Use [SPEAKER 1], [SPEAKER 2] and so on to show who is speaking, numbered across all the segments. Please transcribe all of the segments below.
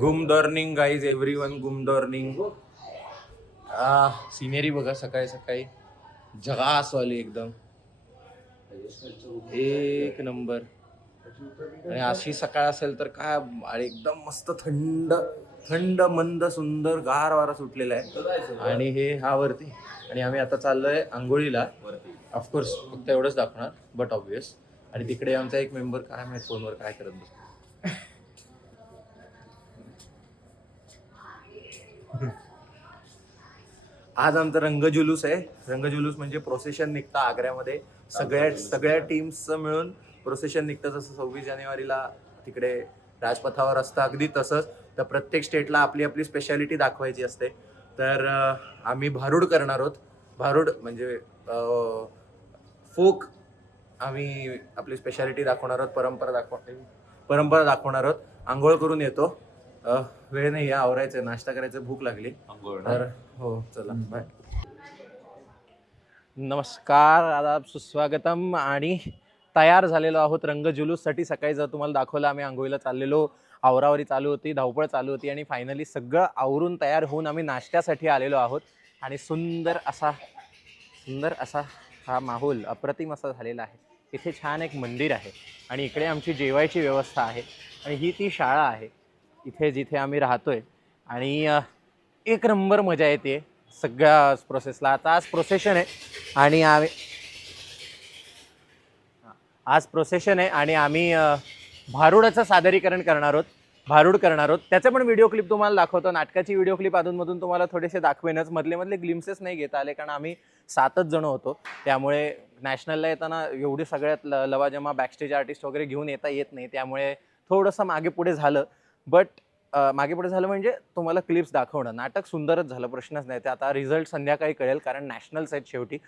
[SPEAKER 1] गुम guys every one गुम दॉर्निंग scenery बघा सकाळी सकाळी. जगासवाली एकदम. एक नंबर. आणि अशी सकाळ असेल तर काय आणि एकदम मस्त थंड थंड मंद सुंदर गार वारा सुटलेला आहे. आणि हे हा वरती. आणि आम्ही आता चाललोय आंघोळीला. ऑफकोर्स फक्त एवढंच दाखवणार बट ऑब्विस आणि तिकडे आमचा एक मेंबर काय माहीत फोनवर काय करत बसतो आज आमचा रंगजुलूस आहे. रंगजुलूस म्हणजे प्रोसेशन निघतं आग्र्यामध्ये. सगळ्या सगळ्या टीम्सचं मिळून प्रोसेशन निघतं. जसं सव्वीस जानेवारीला तिकडे राजपथावर असतं. अगदी तसंच. तर प्रत्येक स्टेटला आपली आपली स्पेशालिटी दाखवायची असते. तर आम्ही भारूड करणार आहोत. भारूड म्हणजे फोक आम्ही आपली स्पेशालिटी दाखवणार आहोत. परंपरा दाखव परंपरा दाखवणार आहोत. आंघोळ करून येतो. वेळ नाही आवरायचं नाश्ता करायचं भूक लागली. तर हो चला बाय नमस्कार आदाब सुस्वागतम आणि तयार झालेलो आहोत रंगजुलूससाठी. सकाळी जर तुम्हाला दाखवलं आम्ही आंघोळीला चाललेलो आवरावरी चालू होती धावपळ चालू होती आणि फायनली सगळं आवरून तयार होऊन आम्ही नाश्त्यासाठी आलेलो आहोत. आणि सुंदर असा सुंदर असा हा माहोल अप्रतिम असा झालेला आहे. इथे छान एक मंदिर आहे आणि इकडे आमची जेवायची व्यवस्था आहे. आणि ही ती शाळा आहे. इथे जिथे आम्ही राहतो आहे आणि एक नंबर मजा येते सगळ्या प्रोसेसला आता आज प्रोसेशन आहे आणि आम्ही आज प्रोसेशन आहे आणि आम्ही भारुडाचं सादरीकरण करणार आहोत. भारूड करणार आहोत. त्याचे पण व्हिडिओ क्लिप तुम्हाला दाखवतो. नाटकाची व्हिडिओ क्लिप अधूनमधून तुम्हाला थोडेसे दाखवेनच. मधले मधले ग्लिम्सेस नाही घेता आले कारण आम्ही सातच जण होतो. त्यामुळे नॅशनलला येताना एवढे सगळ्यात ल लवाजमा बॅकस्टेज आर्टिस्ट वगैरे घेऊन येता येत नाही. त्यामुळे थोडंसं मागे पुढे झालं. बट मागे पुढे झालं म्हणजे तुम्हाला क्लिप्स दाखवणं. नाटक सुंदरच झालं प्रश्नच नाही. ते आता रिझल्ट संध्याकाळी कळेल कारण नॅशनल्स आहेत शेवटी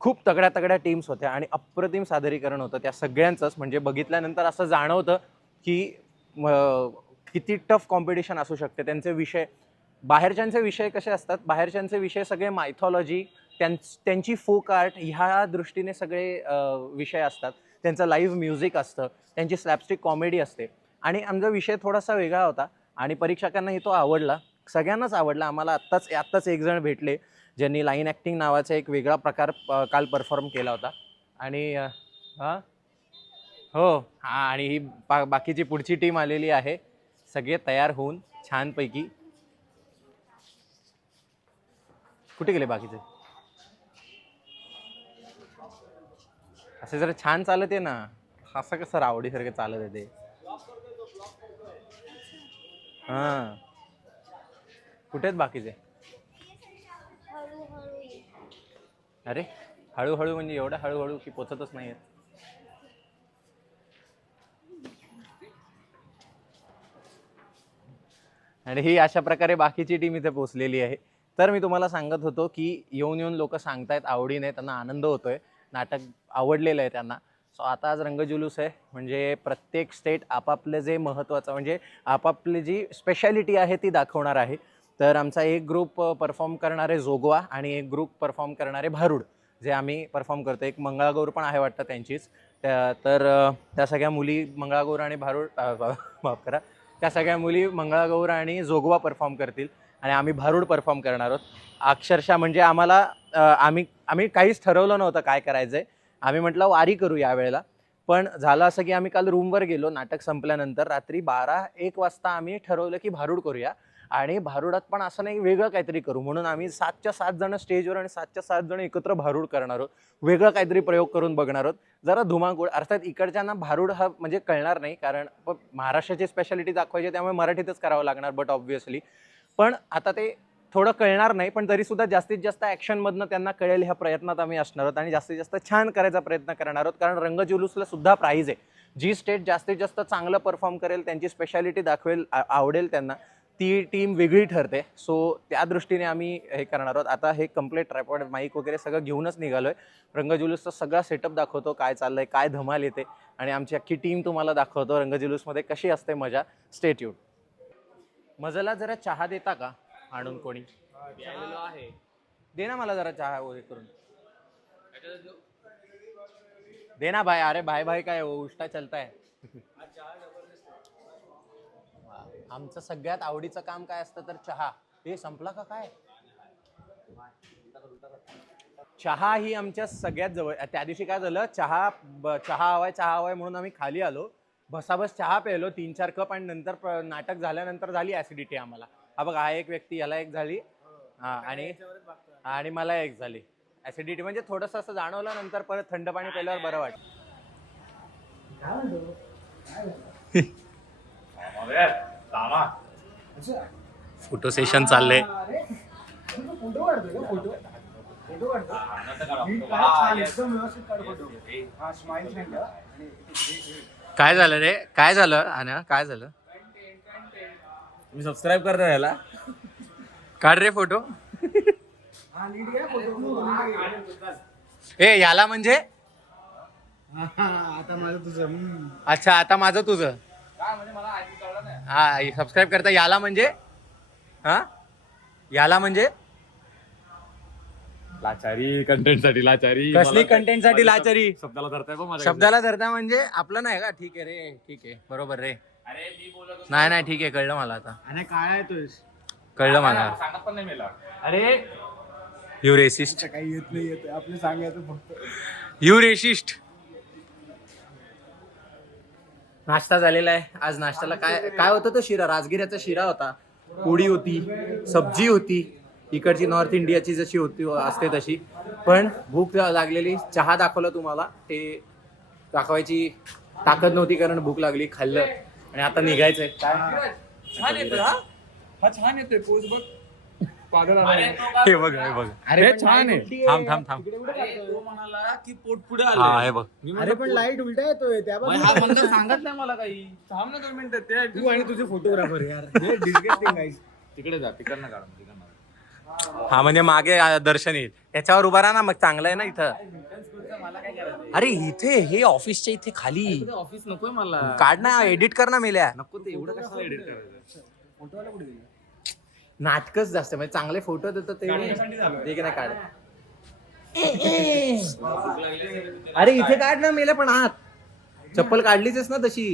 [SPEAKER 1] खूप तगड्या तगड्या टीम्स होत्या आणि अप्रतिम सादरीकरण होतं त्या सगळ्यांचंच. म्हणजे बघितल्यानंतर असं जाणवतं की किती टफ कॉम्पिटिशन असू शकते. त्यांचे विषय बाहेरच्यांचे विषय कसे असतात? बाहेरच्यांचे विषय सगळे मायथॉलॉजी त्यां त्यांची फोक आर्ट ह्या दृष्टीने सगळे विषय असतात. त्यांचं लाईव्ह म्युझिक असतं. त्यांची स्लॅपस्टिक कॉमेडी असते. आणि आमचा विषय थोडासा वेगळा होता आणि परीक्षकांनाही तो आवडला. सगळ्यांनाच आवडला. आम्हाला आत्ताच आत्ताच एक जण भेटले ज्यांनी लाईन ॲक्टिंग नावाचा एक वेगळा प्रकार काल परफॉर्म केला होता. आणि हां? हो. हां आणि ही बा बाकीची पुढची टीम आलेली आहे. सगळे तयार होऊन छानपैकी. कुठे गेले बाकीचे? असे जरा छान चालत आहे ना. असं कसं रावडीसारखं चालत आहे ते. हां. कुठे आहेत बाकीचे. अरे हळूहळू म्हणजे एवढं हळूहळू की पोचतच नाही आहेत आणि ही अशा प्रकारे बाकीची टीम इथे पोचलेली आहे. तर मी तुम्हाला सांगत होतो की येऊन येऊन लोक सांगतायत आवडीने त्यांना आनंद होतोय. नाटक आवडलेलं आहे त्यांना. सो आता आज रंगजुलूस आहे. म्हणजे प्रत्येक स्टेट आपापलं जे महत्त्वाचं म्हणजे आपापली जी स्पेशालिटी आहे ती दाखवणार आहे. तर आमचा एक ग्रुप परफॉर्म करणारे जोगवा आणि एक ग्रुप परफॉर्म करणारे भारूड जे आम्ही परफॉर्म करतो एक मंगळागौर पण आहे वाटतं त्यांचीच. त्या तर त्या सगळ्या मुली मंगळागौर आणि भारूड माफ करा. त्या सगळ्या मुली मंगळागौर आणि जोगवा परफॉर्म करतील आणि आम्ही भारूड परफॉर्म करणार आहोत. अक्षरशः म्हणजे आम्हाला आम्ही आम्ही काहीच ठरवलं नव्हतं काय करायचं आहे आम्ही म्हटलं वारी करू यावेळेला पण झालं असं की आम्ही काल रूमवर गेलो नाटक संपल्यानंतर रात्री बारा एक वाजता आम्ही ठरवलं की भारूड करूया. आणि भारुडात पण असं नाही वेगळं काहीतरी करू. म्हणून आम्ही सातच्या सात जण स्टेजवर आणि सातच्या सात जण एकत्र भारूड करणार आहोत. वेगळं काहीतरी प्रयोग करून बघणार आहोत. जरा धुमाकूळ अर्थात इकडच्यांना भारूड हा म्हणजे कळणार नाही कारण प- महाराष्ट्राची स्पेशालिटी दाखवायची आहे, त्यामुळे मराठीतच करावं लागणार बट ऑब्व्हियसली पण आता ते थोडं कळणार नाही पण तरीसुद्धा जास्तीत जास्त ॲक्शनमधनं त्यांना कळेल ह्या प्रयत्नात आम्ही असणार आहोत आणि जास्तीत जास्त छान करायचा प्रयत्न करणार आहोत. कारण रंगजुलूसला सुद्धा प्राईज आहे. जी स्टेट जास्तीत जास्त चांगलं परफॉर्म करेल त्यांची स्पेशालिटी दाखवेल आवडेल त्यांना ती टीम वेगळी ठरते. सो त्या दृष्टीने आम्ही हे करणार आहोत. आता हे कंप्लीट ट्रायपॉड माईक वगैरे सगळं घेऊनच निघालो आहे रंगजुलूसचा सगळा सेटअप दाखवतो काय चाललं आहे काय धमाल येते आणि आमची अख्खी टीम तुम्हाला दाखवतो. रंगजुलूसमध्ये कशी असते मजा? स्टेट्यूड मजला मजाला जरा चहा देता का? आणून कोणी. आहे. दे ना मला जरा चहा वगैरे करून. दे ना भाई अरे भाई भाई काय हो, उष्टा चलता है आमचं सगळ्यात आवडीचं काम काय असतं तर चहा. हे संपला का काय? चहा ही आमच्या सगळ्यात जवळ त्या दिवशी काय झालं चहा ब- चहा हवाय चहा हवाय म्हणून आम्ही खाली आलो. बसाबस चहा प्यायलो तीन चार कप आणि नंतर प- नाटक झाल्यानंतर झाली ऍसिडिटी आम्हाला. हा बघा हा एक व्यक्ती याला एक झाली. हा आणि आणि मला एक झाली. ऍसिडिटी म्हणजे थोडंसं असं जाणवलं नंतर परत थंड पाणी प्यायल्यावर बरं वाटतं. फोटो सेशन चाललंय
[SPEAKER 2] हा का?
[SPEAKER 1] काय झालं रे? काय झालं आना काय झालं?
[SPEAKER 3] मी सबस्क्राईब करतो याला.
[SPEAKER 1] काढ रे फोटो.
[SPEAKER 2] हा.
[SPEAKER 1] ए याला म्हणजे?
[SPEAKER 2] हा, आता माझं तुझं.
[SPEAKER 1] अच्छा आता माझं तुझं.
[SPEAKER 3] काय म्हणजे मला आधी कळलं नाही
[SPEAKER 1] हा सबस्क्राईब करता याला म्हणजे? हा? याला म्हणजे?
[SPEAKER 3] लाचारी कंटेंटसाठी लाचारी.
[SPEAKER 1] कसली content साठी लाचारी?
[SPEAKER 3] शब्द- शब्दाला धरताय माझ्या
[SPEAKER 1] शब्दाला धरता म्हणजे? आपलं नाही का? ठीक आहे रे ठीक आहे. बरोबर रे.
[SPEAKER 3] अरे मी बोलत होतो.
[SPEAKER 1] नाही नाही ठीक आहे कळलं मला आता.
[SPEAKER 2] आणि काय येतोय
[SPEAKER 1] कळलं मला.
[SPEAKER 3] सांगत पण नाही मला.
[SPEAKER 1] अरे यू रेसिस्ट
[SPEAKER 2] काही येत नाही येत आपलं सांगायचं फक्त.
[SPEAKER 1] यू रेसिस्ट नाश्ता झालेला आहे. आज नाश्त्याला काय काय होतं तो शिरा? राजगिऱ्याचा शिरा होता. पोळी होती सब्जी होती. इकडची नॉर्थ इंडियाची जशी होती असते तशी. पण भूक लागलेली. चहा दाखवला तुम्हाला. ते दाखवायची ताकद नव्हती कारण भूक लागली खाल्लं. आणि आता निघायचंय. काय?
[SPEAKER 3] छान येतोय हा? हा छान येतोय पोच बघ. पागल.
[SPEAKER 1] हे बघ हे बघ.
[SPEAKER 3] अरे
[SPEAKER 2] पण
[SPEAKER 3] छान
[SPEAKER 2] light
[SPEAKER 3] आहे.
[SPEAKER 2] उलटी
[SPEAKER 1] थांब, थांब, थांब.
[SPEAKER 3] अरे? तो म्हणाला की पोट पुढे
[SPEAKER 1] हा
[SPEAKER 3] आलं
[SPEAKER 1] हे बघ.
[SPEAKER 3] मी
[SPEAKER 2] अरे पण लाइट उलटा येतोय
[SPEAKER 3] हा म्हणतो सांगत नाही मला काही. थांब ना दोन मिनिटं ते
[SPEAKER 2] तू आणि तुझे फोटोग्राफर यार. डिस्गस्टिंग गाईस
[SPEAKER 3] तिकडे जा तिकडनं काढ तिकडनं
[SPEAKER 1] हा म्हणजे मागे आ, दर्शन येईल. त्याच्यावर उभा राहा ना मग चांगलं आहे ना इथं.
[SPEAKER 3] मला काय करायचं
[SPEAKER 1] अरे इथे हे ऑफिसच्या इथे खाली.
[SPEAKER 3] ऑफिस नकोय मला.
[SPEAKER 1] काढ ना एडिट कर ना मेल्या.
[SPEAKER 3] नको ते एवढं कशाला एडिट करायचं?
[SPEAKER 1] नाटकच जास्त म्हणजे चांगले फोटो देतो ते. नाही काढ. अरे इथे काढ ना मेल्या पण आत. चप्पल काढलीच ना तशी.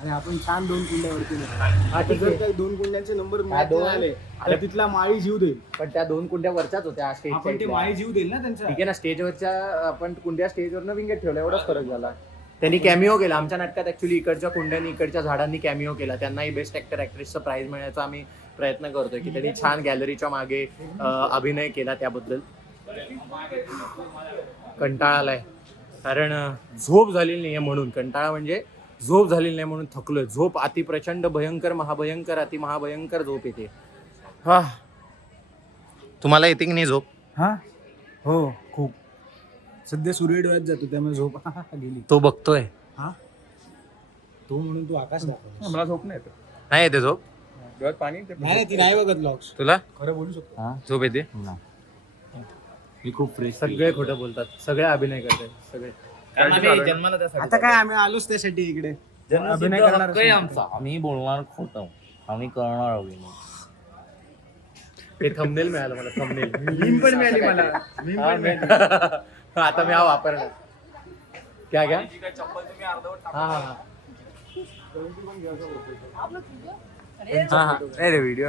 [SPEAKER 2] आणि आपण छान दोन कुंड्यावरती
[SPEAKER 1] हा, ठीक
[SPEAKER 2] जर
[SPEAKER 1] आहे.
[SPEAKER 2] काही दोन कुंड्यांचे नंबर
[SPEAKER 1] दोन.
[SPEAKER 2] आले तर तिथला माळी जीव देईल.
[SPEAKER 1] पण त्या दोन कुंड्या वरच्याच होत्या
[SPEAKER 2] आपण ते
[SPEAKER 1] इथल्या.
[SPEAKER 2] माळी जीव देईल ना त्यांच्या
[SPEAKER 1] ठीक आहे ना स्टेजवरच्या आपण कुंड्या स्टेजवरनं विंगेट ठेवल्या एवढाच फरक झाला. त्यांनी कॅमिओ केला आमच्या नाटकात ऍक्च्युली इकडच्या कुंड्यांनी इकडच्या झाडांनी कॅमिओ केला. त्यांनाही बेस्ट ऍक्टर ऍक्ट्रेसचा प्राइज मिळण्याचा आम्ही प्रयत्न करतोय की त्यांनी छान गॅलरीच्या मागे अं, अभिनय केला त्याबद्दल. कंटाळा आलाय. कारण अं, झोप झालेली नाहीये म्हणून. कंटाळा म्हणजे झोप झालेली नाही म्हणून थकलोय. झोप अति प्रचंड भयंकर महाभयंकर अति महाभयंकर झोप येते. हा. तुम्हाला येते की नाही झोप?
[SPEAKER 2] हा. हो खूप. सध्या सूर्य डोळ्यात जातो त्यामुळे झोप गेली.
[SPEAKER 1] तो बघतोय.
[SPEAKER 2] हा? तो म्हणून तू आकाश दाखव
[SPEAKER 3] मला झोप नाही येत.
[SPEAKER 1] नाही येते झोप?
[SPEAKER 3] डोळ्यात पाणी
[SPEAKER 2] नाही ती नाही बघत ब्लॉग्स
[SPEAKER 1] तुला?
[SPEAKER 2] खरं बोलू शकतो.
[SPEAKER 1] झोप येते?
[SPEAKER 3] मी खूप फ्रेश
[SPEAKER 1] सगळे खोटं बोलतात. सगळे अभिनय करतात सगळे.
[SPEAKER 2] आता काय आम्ही आलोच त्यासाठी इकडे. अभिनय करणार
[SPEAKER 3] हक्क आहे आमचा. आम्ही बोलणार खोटं. आम्ही करणार अभिनय.
[SPEAKER 1] ते थंबनेल मिळालं मला थंबनेल
[SPEAKER 2] मीम पण मिळाली मला. मीम पण मिळाली.
[SPEAKER 1] आता मी हा वापरणार. क्या क्या हा हा हा. हा हा. नाही रे व्हिडिओ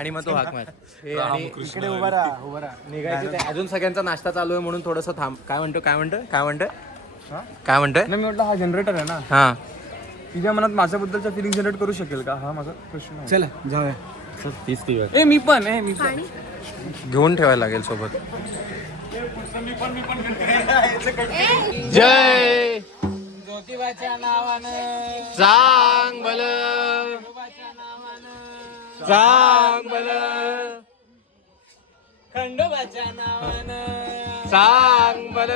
[SPEAKER 1] आणि मग तो हाक मार. हे आणि
[SPEAKER 2] इकडे उभा राहा उभा राहा.
[SPEAKER 1] निघायचं ते. अजून सगळ्यांचा नाश्ता चालू आहे म्हणून थोडस थांब. काय म्हणतो काय म्हणतो काय म्हणतोय काय म्हणतोय?
[SPEAKER 3] मी म्हटलं हा जनरेटर आहे ना.
[SPEAKER 1] हा.
[SPEAKER 3] तिच्या मनात माझ्याबद्दलचा फिलिंग जनरेट करू शकेल का? हा माझा प्रश्न आहे.
[SPEAKER 2] चला जाऊया.
[SPEAKER 3] तीस ए मी पण ए मी पण.
[SPEAKER 1] घेऊन ठेवायला लागेल सोबत. जय
[SPEAKER 2] ज्योतिबाच्या नावानं
[SPEAKER 1] सांग बल. सांग बल.
[SPEAKER 2] खंडोबाच्या नावानं.
[SPEAKER 1] सांग बल.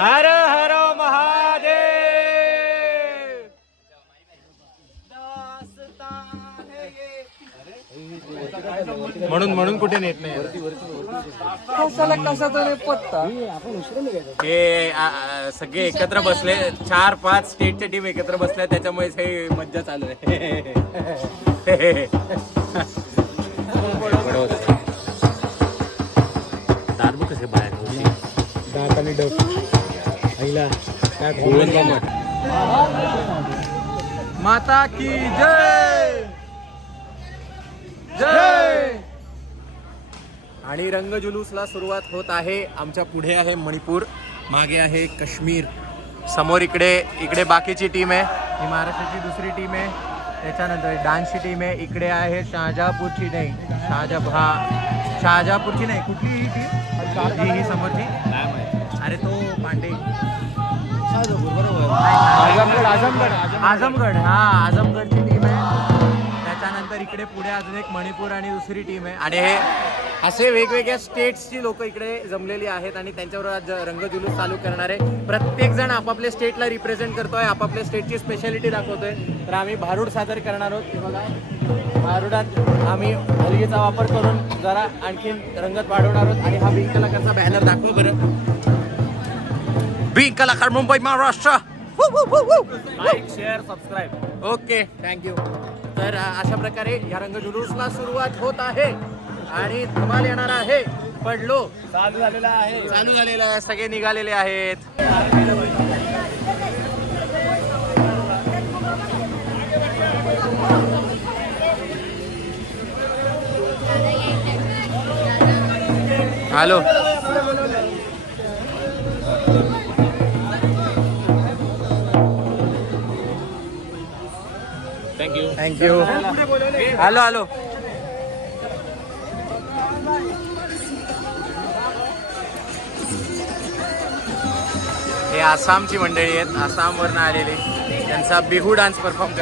[SPEAKER 1] हर हर महादेव। म्हणून म्हणून कुठे नेत नाही.
[SPEAKER 3] कशाला कशाचा रे पत्ता?
[SPEAKER 1] हे आ, आ, सगळे एकत्र बसले. चार पाच स्टेटच्या टीम एकत्र बसल्या त्याच्यामुळे हे मज्जा चालू आहे. दार कसे बाहेर
[SPEAKER 2] दाताने डब आईला
[SPEAKER 1] माता. की जय! जय! आणि रंगजुलूसला सुरुवात होत आहे. आमच्या पुढे आहे मणिपूर. मागे आहे काश्मीर. समोर इकडे इकडे बाकीची टीम आहे. ही महाराष्ट्राची दुसरी टीम आहे. त्याच्यानंतर डान्सची टीम आहे. इकडे आहे शहाजहापूरची नाही शहाजहा हा शहाजहापूरची नाही. कुठली ही टीम ही समोरची. अरे तो पांडे.
[SPEAKER 2] आजमगड
[SPEAKER 1] हा आझमगडची टीम आहे. त्याच्यानंतर इकडे पुढे अजून एक मणिपूर आणि दुसरी टीम आहे. आणि हे असे वेगवेगळ्या स्टेट्सची लोक इकडे जमलेली आहेत आणि त्यांच्यावर आज रंगजुलूस चालू करणार आहे प्रत्येक जण आपापल्या स्टेटला रिप्रेझेंट करतोय आपापल्या स्टेटची स्पेशालिटी दाखवतोय. तर आम्ही भारूड सादर करणार आहोत. हे बघा भारुडात आम्ही हलगीचा वापर करून जरा आणखीन रंगत वाढवणार आहोत. आणि हा बिंग कलाकारचा बॅनर दाखव बरं. बिंग कलाकार Mumbai Maharashtra
[SPEAKER 2] like share subscribe
[SPEAKER 1] okay thank you तर अशा प्रकारे या रंगजुलूसला सुरुवात होत आहे आणि धमाल येणार आहे. पडलो.
[SPEAKER 2] चालू झालेला आहे.
[SPEAKER 1] चालू झालेलं आहे. सगळे निघालेले आहेत. हॅलो
[SPEAKER 2] थँक्यू
[SPEAKER 1] हॅलो हॅलो हे आसामची मंडळी आहेत. आसामवरनं आलेली. त्यांचा बिहू डान्स परफॉर्म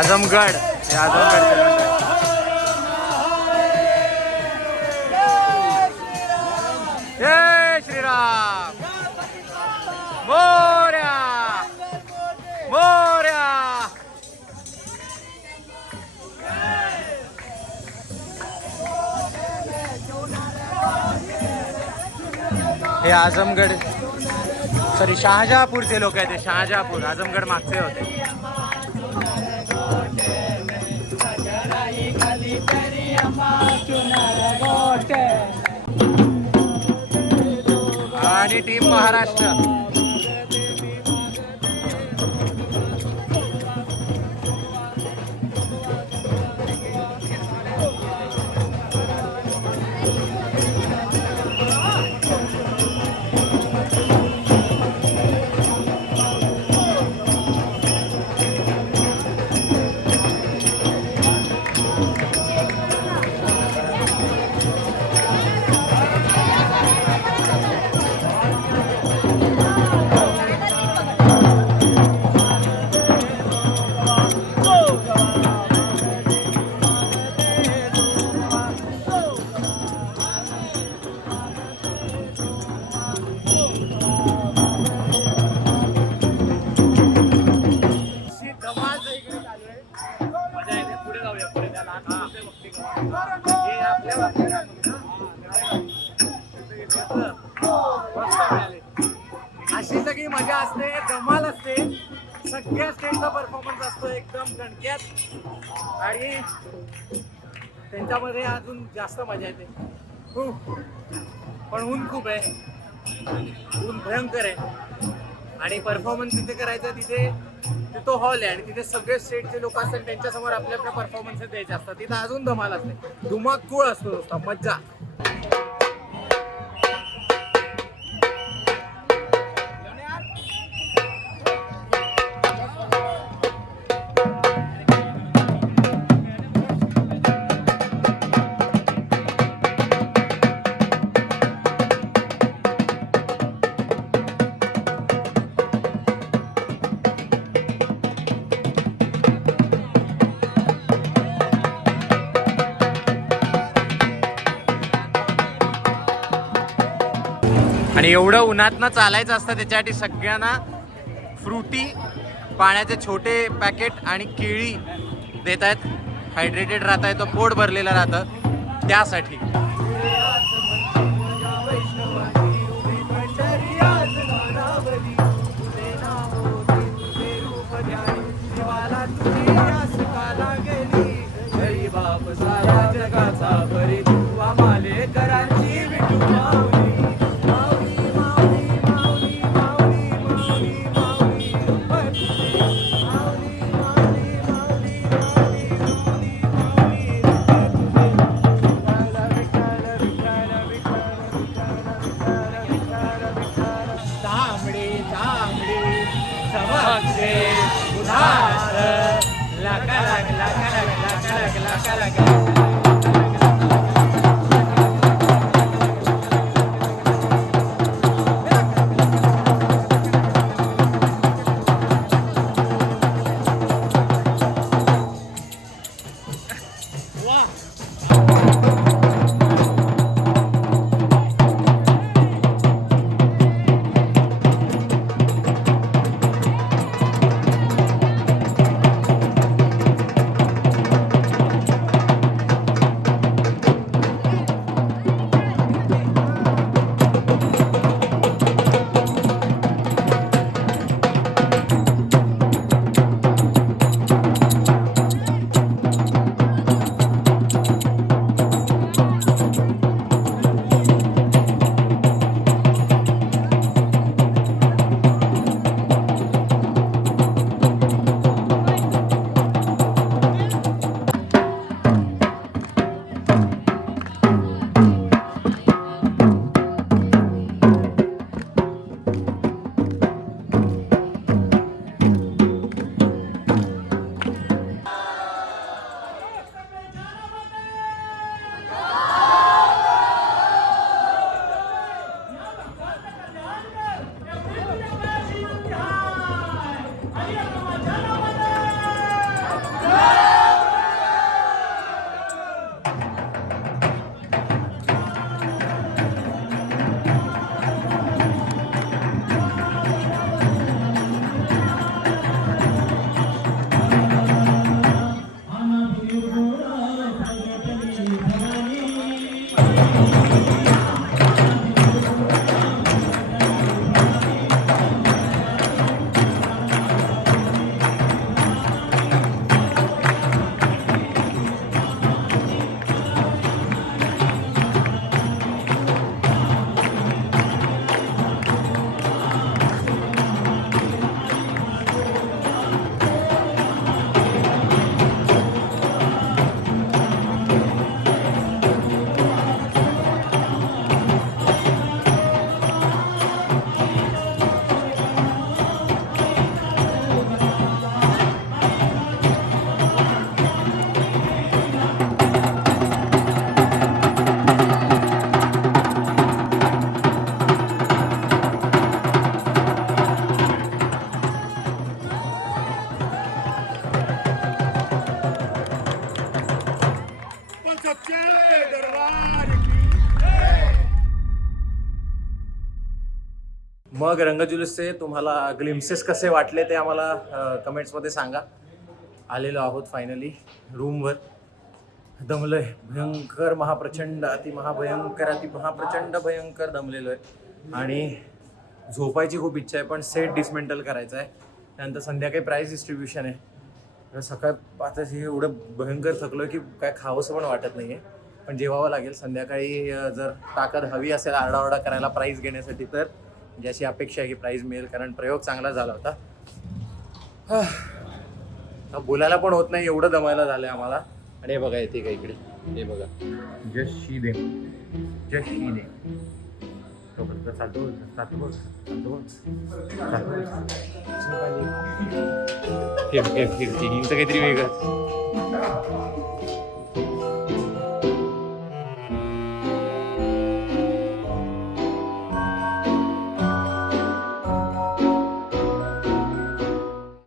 [SPEAKER 1] करतायत आझमगड हे आझमगडचे मंडळ जय श्रीराम। मोर्या। मोर्या। हे आझमगड सॉरी शहाजहापूरचे लोक आहेत ते शहाजहापूर आझमगड मागचे होते. आणि टीम महाराष्ट्र. आणि त्यांच्यामध्ये अजून जास्त मजा येते. खूप. पण ऊन खूप आहे. ऊन भयंकर आहे. आणि परफॉर्मन्स जिथे करायचं तिथे तिथं तो हॉल आहे आणि तिथे सगळे स्टेटचे लोक असतात त्यांच्यासमोर आपल्या आपल्या परफॉर्मन्स द्यायचे असतात. तिथं अजून धमाल असते. धुमाकूळ असतो नुसता मज्जा. आणि एवढं उन्हातनं चालायचं असतं त्याच्यासाठी सगळ्यांना फ्रुटी पाण्याचे छोटे पॅकेट आणि केळी देत आहेत. हायड्रेटेड राहत आहे तो पोट भरलेलं राहतं. त्यासाठी.
[SPEAKER 2] जगाचा 走！
[SPEAKER 1] मग रंगजुलूसचे तुम्हाला ग्लिम्सेस कसे वाटले ते आम्हाला कमेंट्समध्ये सांगा. आलेलो आहोत फायनली रूमवर दमलोय. भयंकर महाप्रचंड अति महाभयंकर अति महाप्रचंड भयंकर दमलेलो आहे आणि झोपायची खूप इच्छा आहे पण सेट डिसमेंटल करायचं आहे त्यानंतर संध्याकाळी प्राईज डिस्ट्रीब्युशन आहे. सकाळ आता हे एवढं भयंकर थकलो की काय खावंसं पण वाटत नाही आहे पण जेवावं लागेल. संध्याकाळी जर ताकद हवी असेल आरडाओरडा करायला प्राईज घेण्यासाठी तर म्हणजे अशी अपेक्षा आहे की प्राईज मिळेल कारण प्रयोग चांगला झाला होता. हा. बोलायला पण होत नाही एवढं दमायला झालंय आम्हाला. आणि हे बघा येते का इकडे. हे बघा. Just she they just she they चालतो चालतो चालतो काहीतरी वेगळं